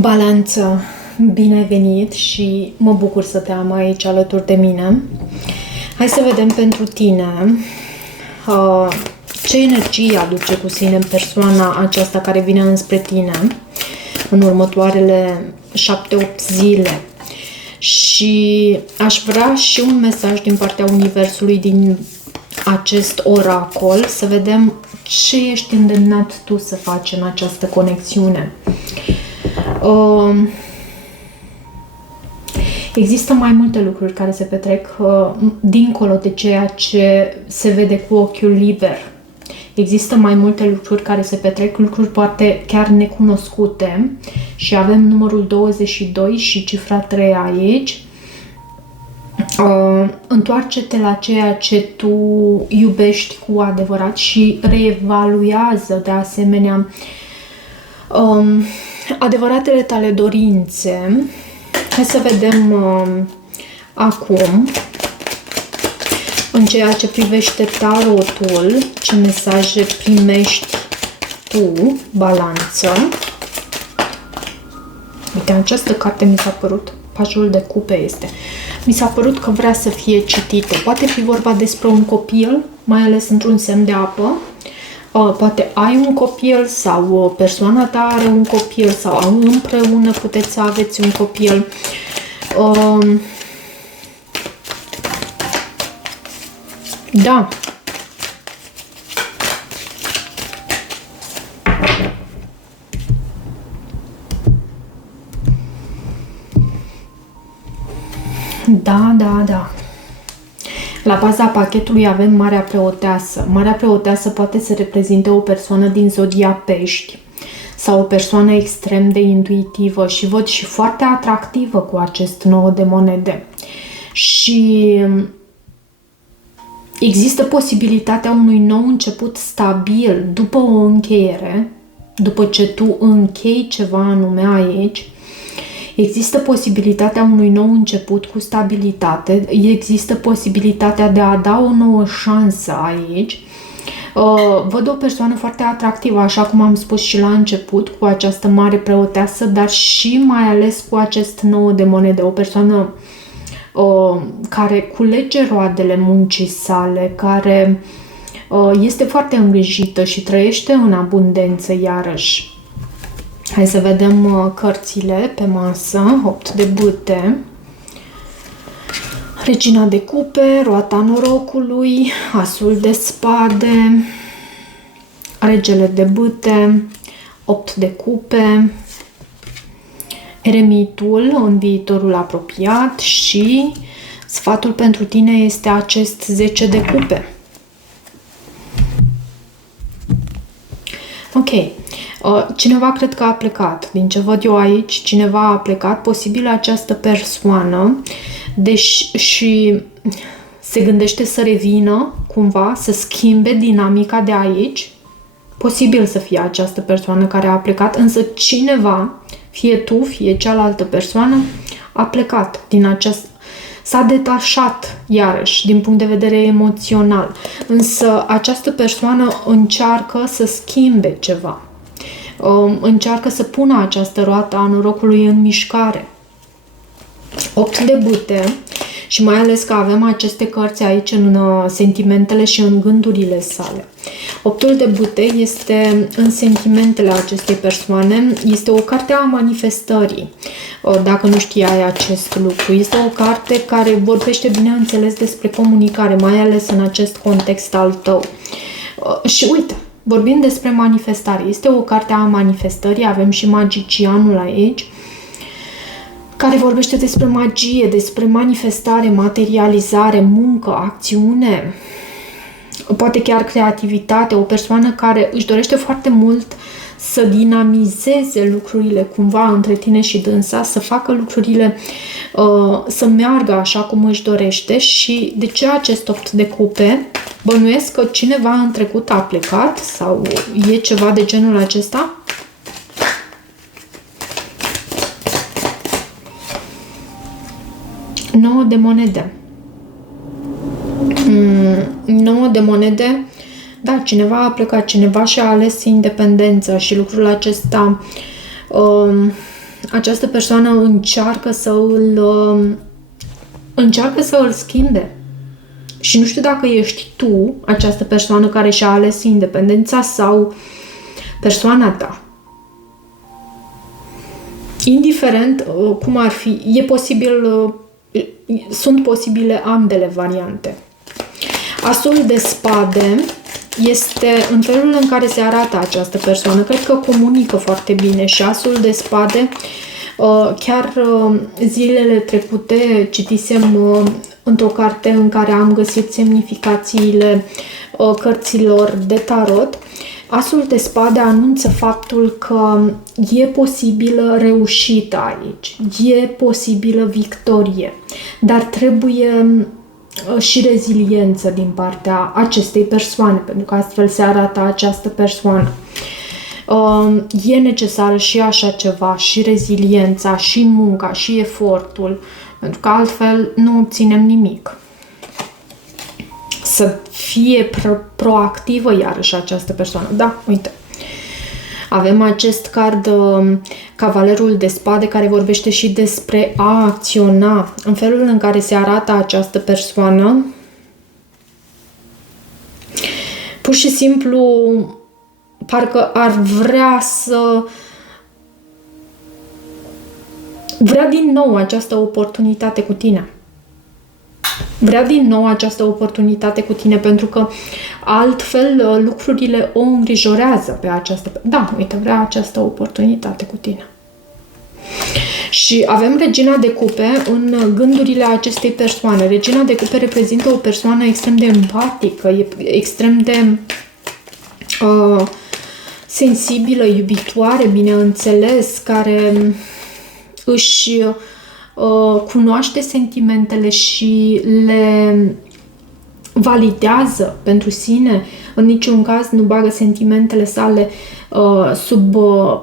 Balanță, bine ai venit și mă bucur să te am aici alături de mine. Hai să vedem pentru tine ce energie aduce cu sine persoana aceasta care vine înspre tine în următoarele 7-8 zile. Și aș vrea și un mesaj din partea Universului din acest oracol, să vedem ce ești îndemnat tu să faci în această conexiune. Există mai multe lucruri care se petrec dincolo de ceea ce se vede cu ochiul liber. Există mai multe lucruri care se petrec, lucruri poate chiar necunoscute, și avem numărul 22 și cifra 3 aici. Întoarce-te la ceea ce tu iubești cu adevărat și reevaluează de asemenea adevăratele tale dorințe. Hai să vedem acum, în ceea ce privește tarotul, ce mesaje primești tu, balanță. Uite, această carte mi s-a părut, pajul de cupe este. Mi s-a părut că vrea să fie citită. Poate fi vorba despre un copil, mai ales într-un semn de apă. Poate ai un copil sau persoana ta are un copil sau împreună puteți să aveți un copil. Da. Da. La baza pachetului avem Marea Preoteasă. Marea Preoteasă poate să reprezinte o persoană din zodia Pești sau o persoană extrem de intuitivă și văd și foarte atractivă cu acest 9 de monede. Și există posibilitatea unui nou început stabil după o încheiere, după ce tu închei ceva anume aici. Există posibilitatea unui nou început cu stabilitate, există posibilitatea de a da o nouă șansă aici. Văd o persoană foarte atractivă, așa cum am spus și la început, cu această mare preoteasă, dar și mai ales cu acest 9 de monede, o persoană care culege roadele muncii sale, care este foarte îngrijită și trăiește în abundență iarăși. Hai să vedem cărțile pe masă. 8 de bâte, Regina de cupe, roata norocului, asul de spade, regele de bâte, 8 de cupe, eremitul în viitorul apropiat și sfatul pentru tine este acest 10 de cupe. Ok. Cineva cred că a plecat. Din ce văd eu aici, cineva a plecat. Posibil această persoană, deși se gândește să revină cumva, să schimbe dinamica de aici. Posibil să fie această persoană care a plecat, însă cineva, fie tu, fie cealaltă persoană, a plecat din acest... S-a detașat, iarăși, din punct de vedere emoțional. Însă această persoană încearcă să schimbe ceva. Încearcă să pună această roată a norocului în mișcare. 8 de bâte și mai ales că avem aceste cărți aici în sentimentele și în gândurile sale. 8-ul de bâte este în sentimentele acestei persoane, este o carte a manifestării, dacă nu știai acest lucru. Este o carte care vorbește, bineînțeles, despre comunicare, mai ales în acest context al tău. Și uite, vorbim despre manifestare. Este o carte a manifestării, avem și magicianul aici, care vorbește despre magie, despre manifestare, materializare, muncă, acțiune, poate chiar creativitate, o persoană care își dorește foarte mult să dinamizeze lucrurile cumva între tine și dânsa, să facă lucrurile să meargă așa cum își dorește. Și de ce acest 8 de cupe? Bănuiesc că cineva în trecut a plecat sau e ceva de genul acesta. Nouă de monede. 9 de monede. Da, cineva a plecat, cineva și-a ales independența și lucrul acesta această persoană încearcă să îl schimbe. Și nu știu dacă ești tu această persoană care și-a ales independența sau persoana ta. Indiferent cum ar fi, sunt posibile ambele variante. Asul de spade este în felul în care se arată această persoană. Cred că comunică foarte bine și asul de spade, chiar zilele trecute citisem într-o carte în care am găsit semnificațiile cărților de tarot. Asul de spade anunță faptul că e posibilă reușită aici, e posibilă victorie, dar trebuie și reziliență din partea acestei persoane, pentru că astfel se arată această persoană. E necesară și așa ceva, și reziliența, și munca, și efortul, pentru că altfel nu obținem nimic. Să fie proactivă iarăși această persoană. Da, uite. Avem acest card, Cavalerul de Spade, care vorbește și despre a acționa. În felul în care se arată această persoană, pur și simplu, parcă ar vrea din nou această oportunitate cu tine. Vrea din nou această oportunitate cu tine, pentru că altfel lucrurile o îngrijorează pe această... Da, uite, vrea această oportunitate cu tine. Și avem Regina de Cupe în gândurile acestei persoane. Regina de Cupe reprezintă o persoană extrem de empatică, extrem de sensibilă, iubitoare, bineînțeles, care își cunoaște sentimentele și le validează pentru sine. În niciun caz nu bagă sentimentele sale sub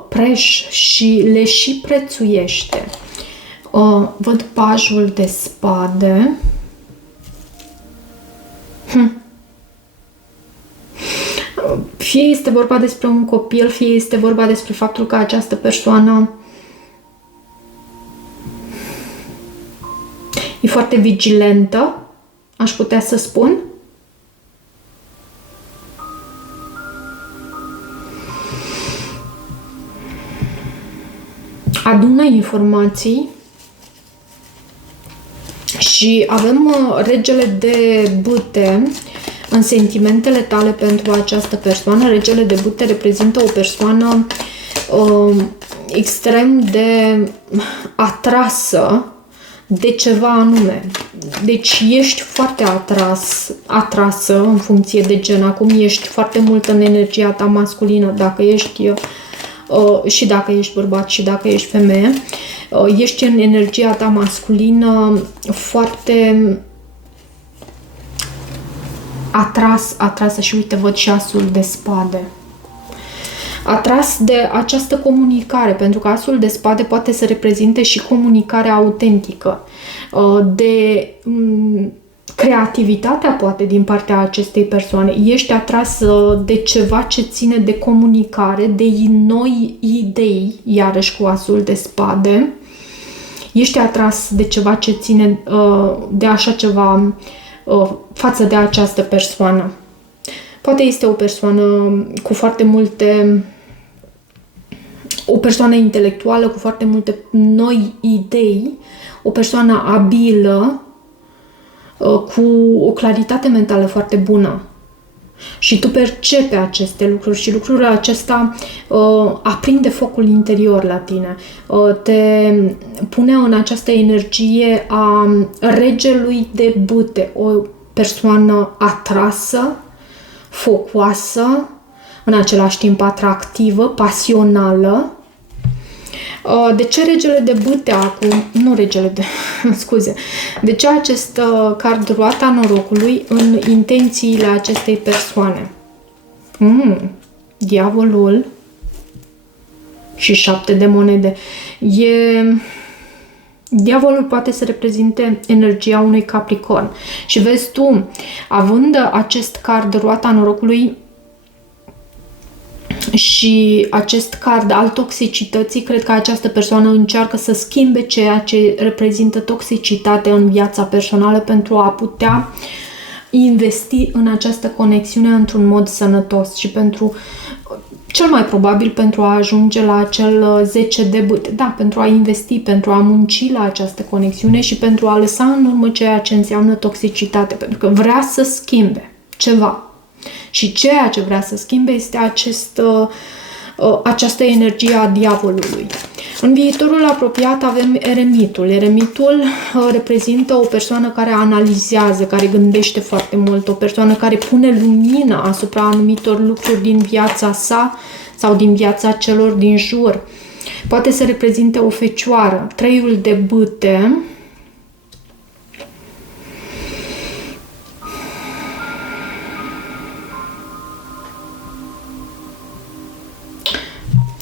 preș și le și prețuiește. Văd Pajul de Spade. Fie este vorba despre un copil, fie este vorba despre faptul că această persoană e foarte vigilentă, aș putea să spun. Adună informații și avem Regele de Bâte în sentimentele tale pentru această persoană. Regele de Bâte reprezintă o persoană extrem de atrasă de ceva anume. Deci ești foarte atrasă în funcție de gen. Acum ești foarte mult în energia ta masculină, dacă ești și dacă ești bărbat și dacă ești femeie. Ești în energia ta masculină foarte atrasă și uite, văd și Asul de Spade. Atras de această comunicare, pentru că Asul de Spade poate să reprezinte și comunicarea autentică, de creativitatea poate din partea acestei persoane. Ești atras de ceva ce ține de comunicare, de noi idei, iarăși cu Asul de Spade. Ești atras de ceva ce ține de așa ceva față de această persoană. Poate este o persoană cu foarte multe... o persoană intelectuală cu foarte multe noi idei, o persoană abilă, cu o claritate mentală foarte bună. Și tu percepi aceste lucruri și lucrurile acesta aprinde focul interior la tine. Te pune în această energie a Regelui de Bâte, o persoană atrasă, focoasă, în același timp atractivă, pasională. De ce Regele de Bâte acum? Nu Regele de... scuze. De ce acest card Roata Norocului în intențiile acestei persoane? Diavolul și 7 de monede. Diavolul poate să reprezinte energia unui Capricorn. Și vezi tu, având acest card Roata Norocului, Și acest card al toxicității, cred că această persoană încearcă să schimbe ceea ce reprezintă toxicitate în viața personală pentru a putea investi în această conexiune într-un mod sănătos și pentru, cel mai probabil, pentru a ajunge la acel 10 de bâte. Da, pentru a investi, pentru a munci la această conexiune și pentru a lăsa în urmă ceea ce înseamnă toxicitate, pentru că vrea să schimbe ceva. Și ceea ce vrea să schimbe este această energie a diavolului. În viitorul apropiat avem eremitul. Eremitul reprezintă o persoană care analizează, care gândește foarte mult, o persoană care pune lumină asupra anumitor lucruri din viața sa sau din viața celor din jur. Poate să reprezinte o fecioară. Treiul de bâte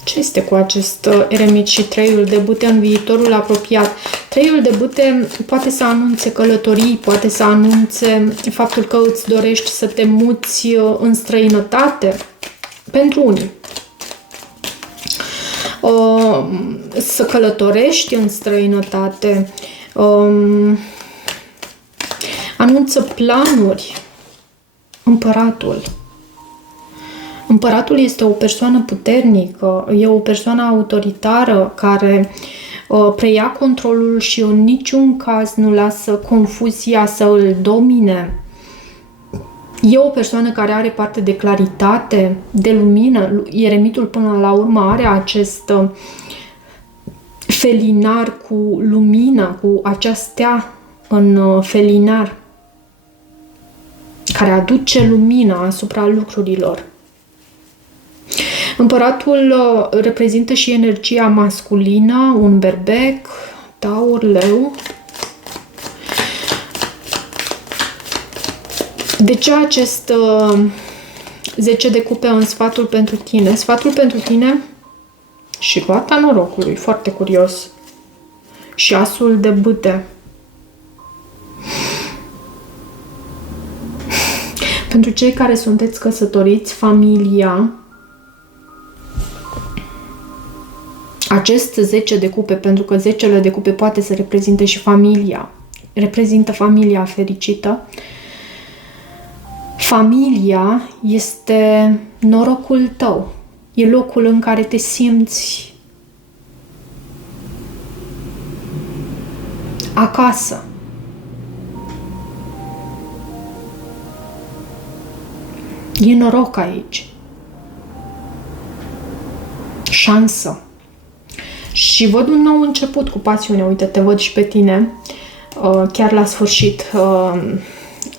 ce este cu acest eremit și treiul de bâte în viitorul apropiat? Treiul de bâte poate să anunțe călătorii, poate să anunțe faptul că îți dorești să te muți în străinătate, pentru unii. Să călătorești în străinătate, anunță planuri. Împăratul. Împăratul este o persoană puternică, e o persoană autoritară care preia controlul și în niciun caz nu lasă confuzia să îl domine. E o persoană care are parte de claritate, de lumină. Eremitul până la urmă are acest felinar cu lumină, cu acea stea în felinar care aduce lumină asupra lucrurilor. Împăratul reprezintă și energia masculină, un berbec, taur, leu. De ce acest 10 de cupe în sfatul pentru tine? Sfatul pentru tine și roata norocului, foarte curios. Și asul de bâte. Pentru cei care sunteți căsătoriți, familia, acest 10 de cupe, pentru că 10-le de cupe poate să reprezinte și familia, reprezintă familia fericită. Familia este norocul tău, e locul în care te simți acasă. E noroc aici. Șansă. Și văd un nou început cu pasiune. Uite, te văd și pe tine. Chiar la sfârșit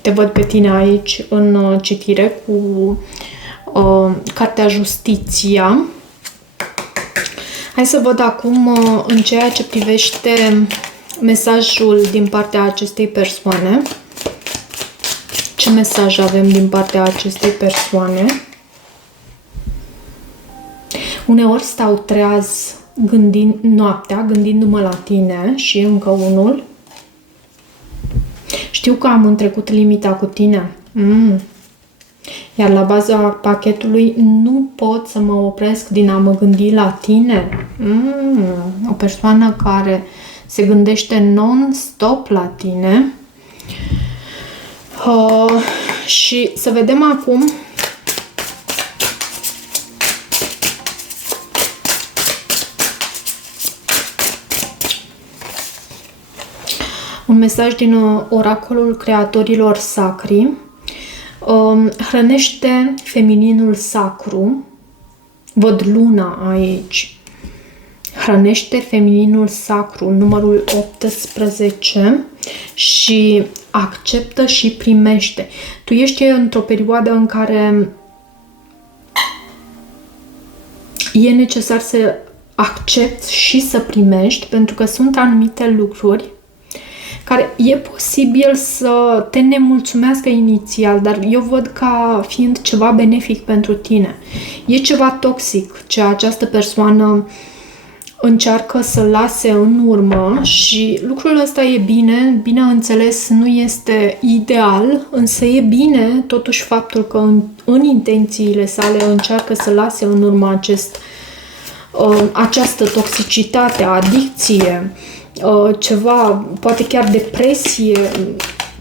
te văd pe tine aici în citire cu cartea Justiția. Hai să văd acum în ceea ce privește mesajul din partea acestei persoane. Ce mesaj avem din partea acestei persoane? Uneori stau treaz noaptea, gândindu-mă la tine și încă unul. Știu că am întrecut limita cu tine. Iar la baza pachetului nu pot să mă opresc din a mă gândi la tine. O persoană care se gândește non-stop la tine. Și să vedem acum un mesaj din oracolul creatorilor sacri. Hrănește femininul sacru. Văd luna aici. Hrănește femininul sacru, numărul 18, și acceptă și primește. Tu ești într-o perioadă în care e necesar să accepti și să primești, pentru că sunt anumite lucruri care e posibil să te nemulțumească inițial, dar eu văd ca fiind ceva benefic pentru tine. E ceva toxic ce această persoană încearcă să lase în urmă și lucrul ăsta e bine, bineînțeles nu este ideal, însă e bine totuși faptul că în intențiile sale încearcă să lase în urmă această toxicitate, adicție, ceva, poate chiar depresie,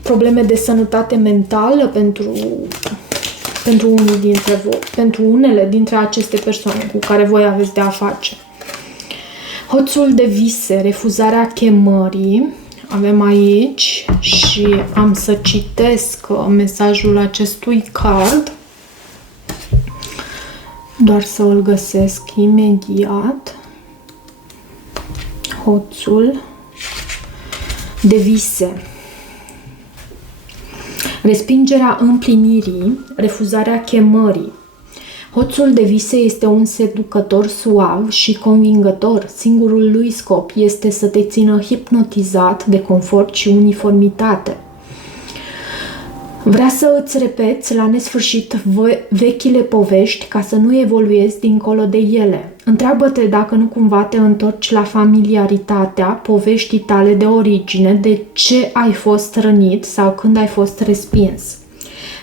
probleme de sănătate mentală pentru unele dintre aceste persoane cu care voi aveți de a face. Hoțul de vise, refuzarea chemării, avem aici și am să citesc mesajul acestui card, doar să îl găsesc imediat. Hoțul de vise. Respingerea împlinirii, refuzarea chemării. Hoțul de vise este un seducător suav și convingător. Singurul lui scop este să te țină hipnotizat de confort și uniformitate. Vrea să îți repeți la nesfârșit vechile povești ca să nu evoluezi dincolo de ele. Întreabă-te dacă nu cumva te întorci la familiaritatea poveștii tale de origine, de ce ai fost rănit sau când ai fost respins.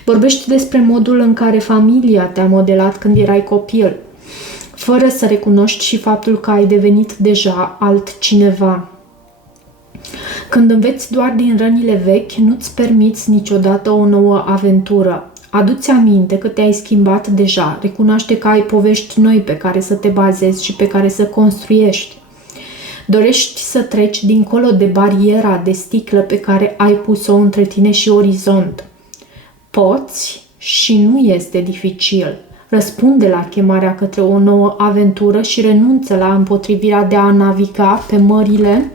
Vorbește despre modul în care familia te-a modelat când erai copil, fără să recunoști și faptul că ai devenit deja altcineva. Când înveți doar din rănile vechi, nu-ți permiți niciodată o nouă aventură. Adu-ți aminte că te-ai schimbat deja, recunoaște că ai povești noi pe care să te bazezi și pe care să construiești. Dorești să treci dincolo de bariera de sticlă pe care ai pus-o între tine și orizont. Poți și nu este dificil. Răspunde la chemarea către o nouă aventură și renunță la împotrivirea de a naviga pe mările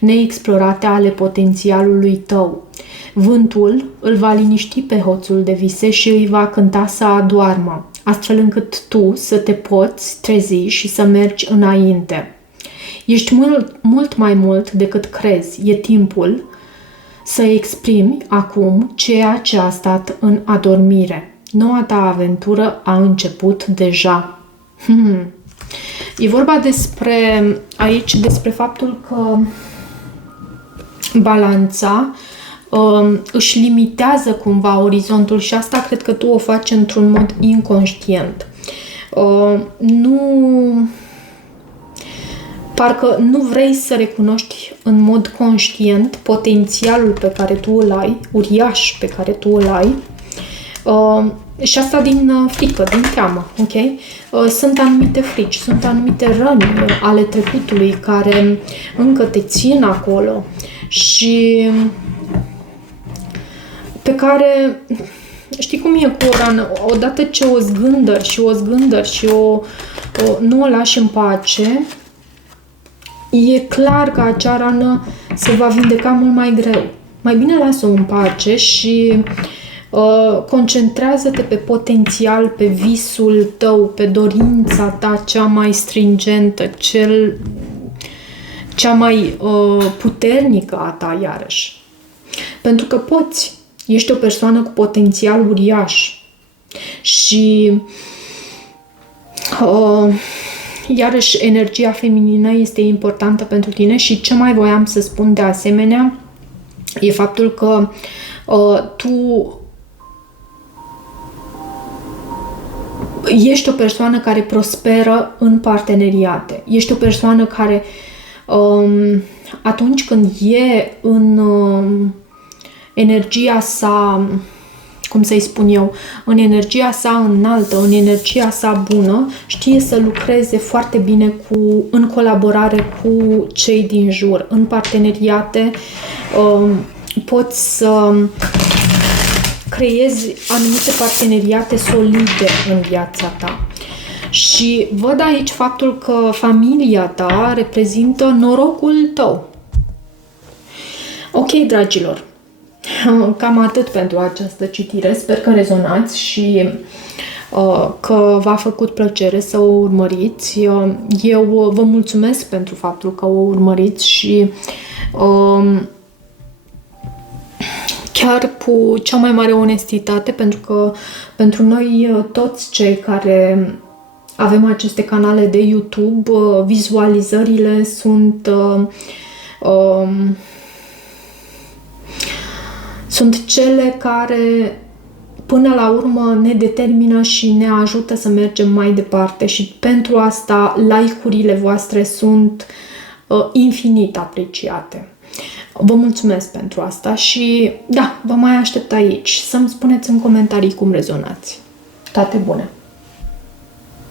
neexplorate ale potențialului tău. Vântul îl va liniști pe hoțul de vise și îi va cânta să adoarmă, astfel încât tu să te poți trezi și să mergi înainte. Ești mult mai mult decât crezi. E timpul să exprimi acum ceea ce a stat în adormire. Noua ta aventură a început deja. E vorba despre faptul că balanța își limitează cumva orizontul și asta cred că tu o faci într-un mod inconștient. Parcă nu vrei să recunoști în mod conștient potențialul pe care tu îl ai, uriaș pe care tu îl ai, și asta din frică, din teamă, ok? Sunt anumite frici, sunt anumite răni ale trecutului care încă te țin acolo și pe care, știi cum e cu o rană, odată ce o zgândări și nu o lași în pace, e clar că acea rană se va vindeca mult mai greu. Mai bine lasă-o în pace și concentrează-te pe potențial, pe visul tău, pe dorința ta cea mai stringentă, cea mai puternică a ta, iarăși. Pentru că poți. Ești o persoană cu potențial uriaș. Și iarăși energia feminină este importantă pentru tine și ce mai voiam să spun de asemenea e faptul că tu ești o persoană care prosperă în parteneriate. Ești o persoană care atunci când e în energia sa, cum să-i spun eu, în energia sa înaltă, în energia sa bună, știe să lucreze foarte bine în colaborare cu cei din jur. În parteneriate poți să creezi anumite parteneriate solide în viața ta. Și văd aici faptul că familia ta reprezintă norocul tău. Ok, dragilor, cam atât pentru această citire. Sper că rezonați și că v-a făcut plăcere să o urmăriți. Eu vă mulțumesc pentru faptul că o urmăriți și chiar cu cea mai mare onestitate, pentru că pentru noi toți cei care avem aceste canale de YouTube, vizualizările sunt cele care până la urmă ne determină și ne ajută să mergem mai departe și pentru asta like-urile voastre sunt infinit apreciate. Vă mulțumesc pentru asta și da, vă mai aștept aici să-mi spuneți în comentarii cum rezonați. Toate bune!